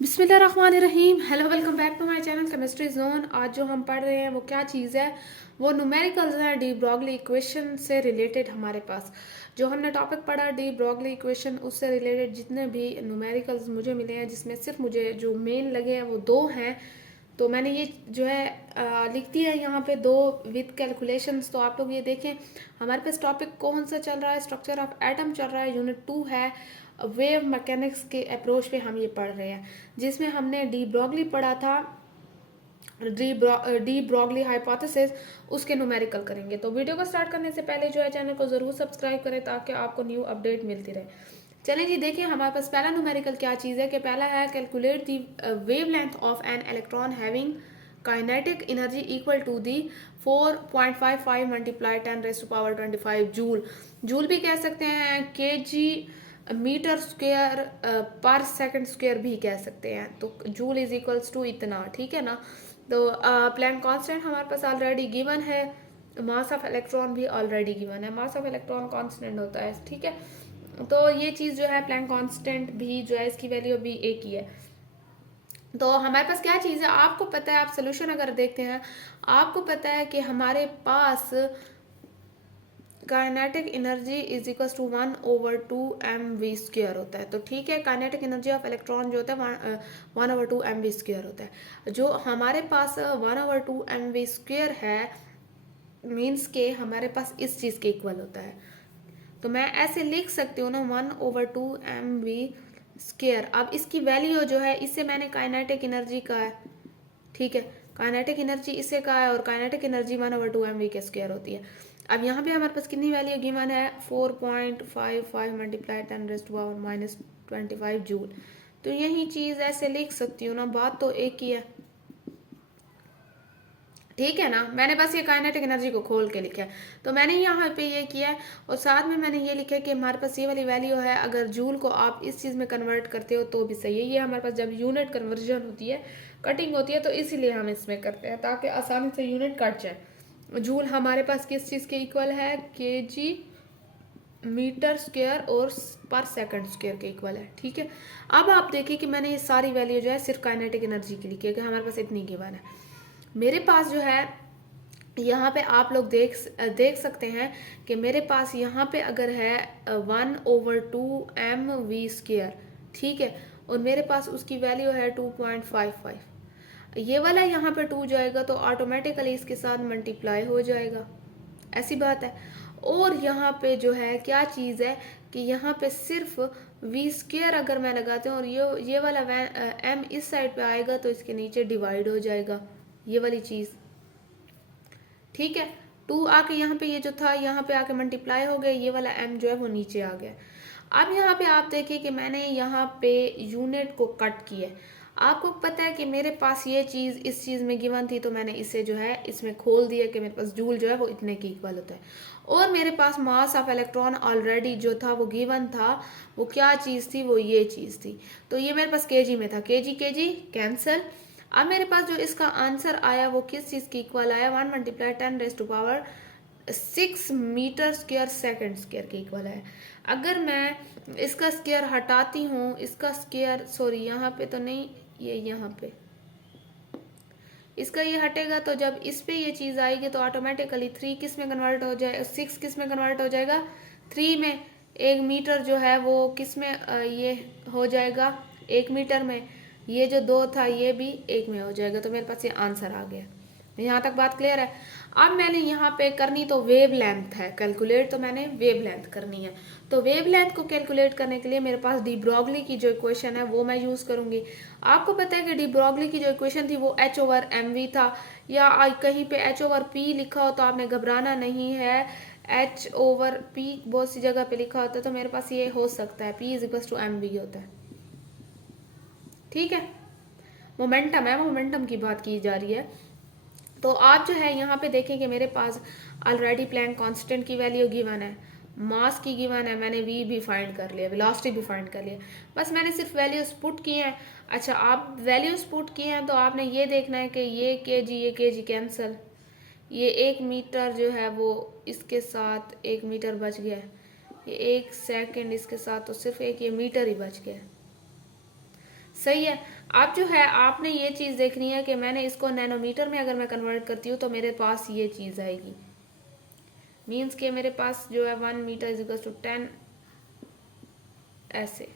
बिस्मिल्लाहिर्रहमानिर्रहीम। Hello, welcome back to my channel chemistry zone. आज जो हम पढ़ रहे हैं वो क्या चीज़ है, वो न्यूमेरिकल्स हैं। डी ब्रॉगली इक्वेशन से रिलेटेड हमारे पास जो हमने टॉपिक पढ़ा, डी ब्रॉगली इक्वेशन, उससे रिलेटेड जितने भी न्यूमेरिकल्स मुझे मिले हैं, जिसमें सिर्फ मुझे जो मेन लगे हैं वो दो हैं। तो मैंने ये जो है लिख दिया है यहाँ पे दो विद कैलकुलेशंस। तो आप लोग ये देखें, हमारे पास टॉपिक कौन सा चल रहा है, स्ट्रक्चर ऑफ एटम चल रहा है, यूनिट 2 है। वेव मैकेनिक्स के अप्रोच पे हम ये पढ़ रहे हैं, जिसमें हमने डी ब्रॉगली पढ़ा था। डी ब्रॉगली हाइपोथेसिस, उसके न्यूमेरिकल करेंगे। तो वीडियो को स्टार्ट करने से पहले जो है चैनल को ज़रूर सब्सक्राइब करें ताकि आपको न्यू अपडेट मिलती रहे। चलिए जी, देखिए हमारे पास पहला न्यूमेरिकल क्या चीज़ है कि पहला है calculate the wave length of an electron having kinetic energy equal to the 4.55 multiply 10⁻⁵ joule. Joule भी कह सकते हैं, K G metre square per second square भी कह सकते हैं। तो जूल इज इक्वल्स टू इतना, ठीक है ना। तो प्लैंक कांस्टेंट हमारे पास ऑलरेडी गिवन है, मास ऑफ इलेक्ट्रॉन भी ऑलरेडी गिवन है, मास ऑफ इलेक्ट्रॉन कांस्टेंट होता है, ठीक है। तो ये चीज़ जो है प्लैंक कांस्टेंट भी जो है इसकी वैल्यू भी एक ही है। तो हमारे पास क्या चीज़ है, आपको पता है, आप सोल्यूशन अगर देखते हैं आपको पता है कि हमारे पास kinetic energy is equal to 1/2 mv² होता है। तो ठीक है, काइनेटिक एनर्जी ऑफ इलेक्ट्रॉन जो होता है 1/2 mv² होता है। जो हमारे पास 1/2 mv² है, मीन्स के हमारे पास इस चीज़ के इक्वल होता है। तो मैं ऐसे लिख सकती हूँ ना, 1/2 mv²। अब इसकी वैल्यू जो है, इससे मैंने काइनेटिक एनर्जी का है, ठीक है, काइनेटिक एनर्जी इससे का है, और काइनेटिक एनर्जी 1/2 mv² होती है। अब यहाँ पे हमारे पास कितनी वैल्यू गिवन है, 4.55 मल्टीप्लाई 10⁻⁻25 जूल। तो यही चीज़ ऐसे लिख सकती हूँ ना, बात तो एक ही है, ठीक है ना। मैंने बस ये काइनेटिक एनर्जी को खोल के लिखा है, तो मैंने यहाँ पे ये किया है, और साथ में मैंने ये लिखा है कि हमारे पास ये वाली वैल्यू है। अगर जूल को आप इस चीज़ में कन्वर्ट करते हो तो भी सही है। ये हमारे पास जब यूनिट कन्वर्जन होती है, कटिंग होती है, तो इसीलिए हम इसमें करते हैं ताकि आसानी से यूनिट कट जाए। जूल हमारे पास किस चीज़ के इक्वल है, के जी मीटर स्क्वेयर और पर सेकंड स्क्वेयर के इक्वल है, ठीक है। अब आप देखिए कि मैंने ये सारी वैल्यू जो है सिर्फ काइनेटिक एनर्जी की लिखी है कि हमारे पास इतनी गिवन है। मेरे पास जो है यहाँ पे आप लोग देख सकते हैं कि मेरे पास यहाँ पे अगर है 1/2 mv², ठीक है, और मेरे पास उसकी वैल्यू है 2.55। ये वाला यहाँ पे 2 जाएगा तो ऑटोमेटिकली इसके साथ मल्टीप्लाई हो जाएगा, ऐसी बात है। और यहाँ पे जो है क्या चीज़ है कि यहाँ पे सिर्फ v² अगर मैं लगाती हूँ, और ये वाला m इस साइड पे आएगा तो इसके नीचे डिवाइड हो जाएगा, ये वाली चीज़, ठीक है। 2 आके यहाँ पे ये जो था यहाँ पे आके मल्टीप्लाई हो गया, ये वाला m जो है वो नीचे आ गया। अब यहाँ पे आप देखिए कि मैंने यहाँ पे यूनिट को कट किया है। आपको पता है कि मेरे पास ये चीज़ इस चीज़ में गिवन थी, तो मैंने इसे जो है इसमें खोल दिया कि मेरे पास जूल जो है वो इतने की इक्वल होता है। और मेरे पास मास ऑफ इलेक्ट्रॉन ऑलरेडी जो था वो गिवन था, वो क्या चीज़ थी, वो ये चीज़ थी। तो ये मेरे पास केजी में था, केजी केजी कैंसल। अब मेरे पास जो इसका आंसर आया वो किस चीज़ की इक्वल आया, 1 × 10⁻⁶ मीटर स्क्वायर सेकंड स्क्वायर के इक्वल है। अगर मैं इसका स्क्वायर हटाती हूँ, इसका स्क्वायर, सॉरी यहाँ पे तो नहीं, ये यहाँ पे इसका ये हटेगा, तो जब इस पे ये चीज़ आएगी तो ऑटोमेटिकली 3 किस में कन्वर्ट हो जाए, 6 किस में कन्वर्ट हो जाएगा, 3 में। 1 मीटर जो है वो किस में ये हो जाएगा, 1 मीटर में। ये जो 2 था ये भी 1 में हो जाएगा। तो मेरे पास ये आंसर आ गया। यहाँ तक बात क्लियर है। अब मैंने यहाँ पे करनी तो वेव लेंथ है, कैलकुलेट तो मैंने वेव लेंथ करनी है। तो वेव लेंथ को कैलकुलेट करने के लिए मेरे पास डी ब्रॉगली की जो इक्वेशन है वो मैं यूज़ करूँगी। आपको पता है कि डी ब्रॉगली की जो इक्वेशन थी वो h/mv था, या कहीं पे h/p लिखा हो तो आपने घबराना नहीं है। h/p बहुत सी जगह पे लिखा होता है, तो मेरे पास ये हो सकता है p = mv होता है, ठीक है। मोमेंटम है, मोमेंटम की बात की जा रही है। तो आप जो है यहाँ पे देखें कि मेरे पास ऑलरेडी प्लैंक कांस्टेंट की वैल्यू गिवन है, मास की गिवन है, मैंने v भी फाइंड कर लिया, वेलोसिटी भी फाइंड कर लिया। बस मैंने सिर्फ वैल्यूज पुट किए हैं। अच्छा, आप वैल्यूज पुट किए हैं तो आपने ये देखना है कि ये kg कैंसल, ये 1 मीटर जो है वो इसके साथ 1 मीटर बच गया है, ये 1 सेकंड इसके साथ तो सिर्फ एक ये मीटर ही बच गया है, सही है। अब जो है आपने ये चीज़ देखनी है कि मैंने इसको नैनोमीटर में अगर मैं कन्वर्ट करती हूँ तो मेरे पास ये चीज़ आएगी, मीन्स के मेरे पास जो है 1 मीटर इज इक्वल टू 10, ऐसे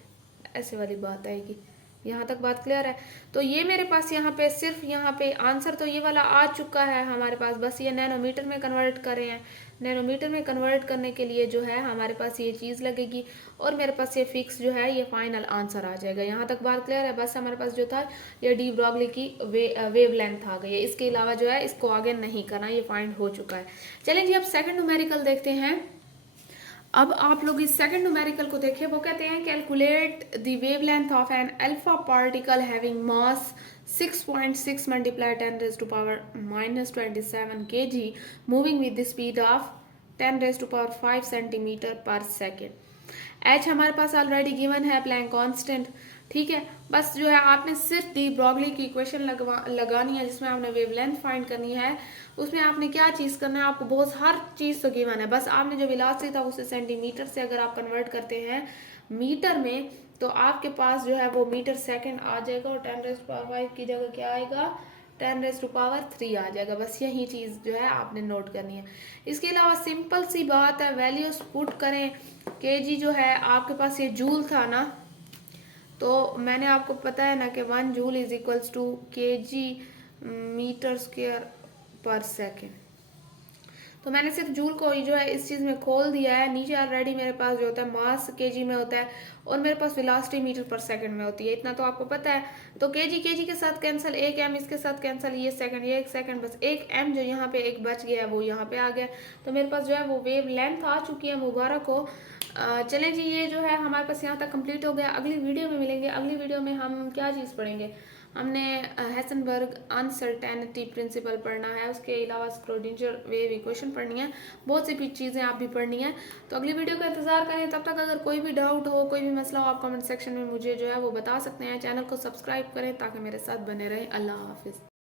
ऐसे वाली बात आएगी। यहाँ तक बात क्लियर है? तो ये मेरे पास यहाँ पे सिर्फ यहाँ पे आंसर तो ये वाला आ चुका है हमारे पास, बस ये नैनोमीटर में कन्वर्ट कर रहे हैं। नैनोमीटर में कन्वर्ट करने के लिए जो है हमारे पास ये चीज़ लगेगी और मेरे पास ये फिक्स जो है ये फाइनल आंसर आ जाएगा। यहाँ तक बात क्लियर है? बस हमारे पास जो था ये डी ब्रॉगली की वेव लेंथ आ गई है, इसके अलावा जो है इसको आगे नहीं करना, ये फाइंड हो चुका है। चलें जी, अब सेकेंड न्यूमेरिकल देखते हैं। अब आप लोग इस सेकंड न्यूमेरिकल को देखिए, वो कहते हैं calculate the wavelength of an alpha particle having mass 6.6 multiply 10 raise to power -27 kg moving with the speed of 10 raise to power 5 centimetre per second. H हमारे पास ऑलरेडी गिवन है, प्लैंक कांस्टेंट, ठीक है। बस जो है आपने सिर्फ डी ब्रॉगली की इक्वेशन लगानी है जिसमें आपने वेवलेंथ फाइंड करनी है। उसमें आपने क्या चीज़ करना है, आपको बहुत हर चीज़ तो गिवन है, बस आपने जो वेलोसिटी था उसे सेंटीमीटर से अगर आप कन्वर्ट करते हैं मीटर में तो आपके पास जो है वो मीटर सेकंड आ जाएगा और 10 रेज़ टू पावर 5 की जगह क्या आएगा, 10 रेज़ टू पावर 3 आ जाएगा। बस यही चीज़ जो है आपने नोट करनी है। इसके अलावा सिंपल सी बात है, वैल्यूज पुट करें। केजी जो है आपके पास ये जूल था ना, तो मैंने आपको पता है ना कि 1 joule is equals to kg metre square per second. तो मैंने सिर्फ जूल को जो है इस चीज़ में खोल दिया है। नीचे ऑलरेडी मेरे पास जो होता है मास केजी में होता है और मेरे पास वेलोसिटी मीटर पर सेकंड में होती है, इतना तो आपको पता है। तो केजी केजी के साथ कैंसिल, एक एम इसके साथ कैंसिल, ये सेकंड ये एक सेकंड, बस एक एम जो यहाँ पे एक बच गया है वो यहाँ पे आ गया। तो मेरे पास जो है वो वेव लेंथ आ चुकी है, मुबारक हो। चलें जी, ये जो है हमारे पास यहाँ तक कंप्लीट हो गया। अगली वीडियो में मिलेंगे। अगली वीडियो में हम क्या चीज़ पढ़ेंगे, हमने हेसनबर्ग अनसर्टेनिटी प्रिंसिपल पढ़ना है, उसके अलावा स्क्रोडिंजर वेव इक्वेशन पढ़नी है, बहुत सी भी चीज़ें आप भी पढ़नी है। तो अगली वीडियो का इंतजार करें। तब तक अगर कोई भी डाउट हो, कोई भी मसला हो, आप कमेंट सेक्शन में मुझे जो है वो बता सकते हैं। चैनल को सब्सक्राइब करें ताकि मेरे साथ बने रहें। अल्लाह हाफिज़।